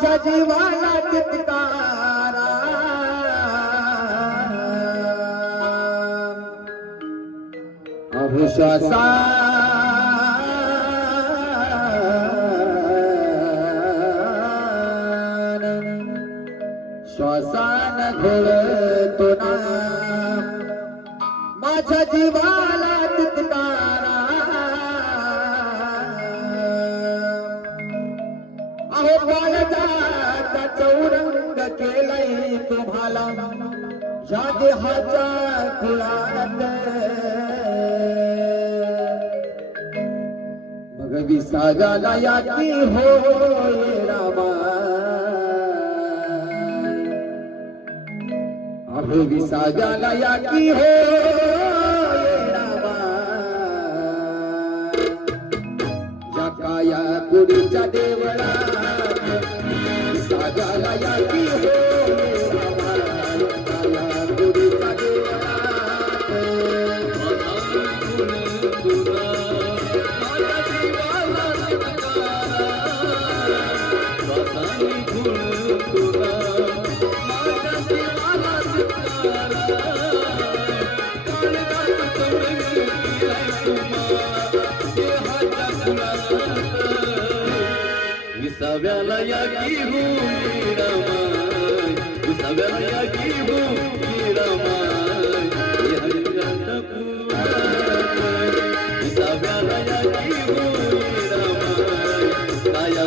माझ्या जीवाला तितकारा अभुश्वासा श्वासान घोळतो ना. माझ्या जीवाला तुम्हाला या देहाच्या कुळात मग विसाव्याला याची होय रामा. अहो विसाव्याला याची होय काया कुडीच्या देवळा सागाला याची हो सव्याला या की हो मीरामाय सव्याला या की हो मीरामाय हे हरिरात पुराण. विसाव्याला या की हो मीरामाय काया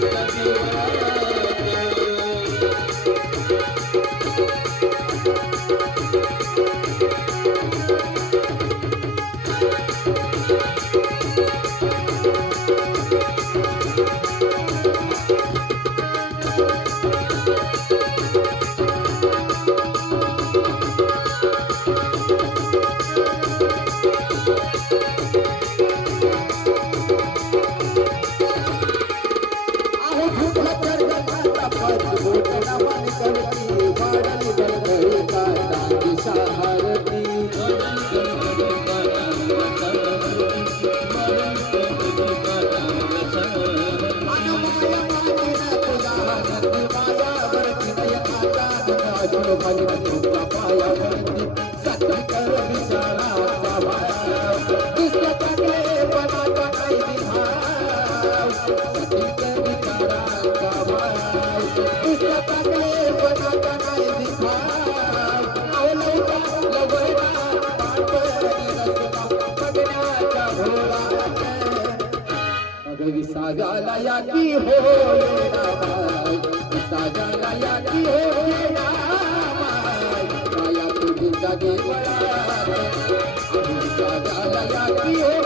Brasil. सागा लाया की हो सागा लाया की हो माया तुझी सगे सागा लाया की हो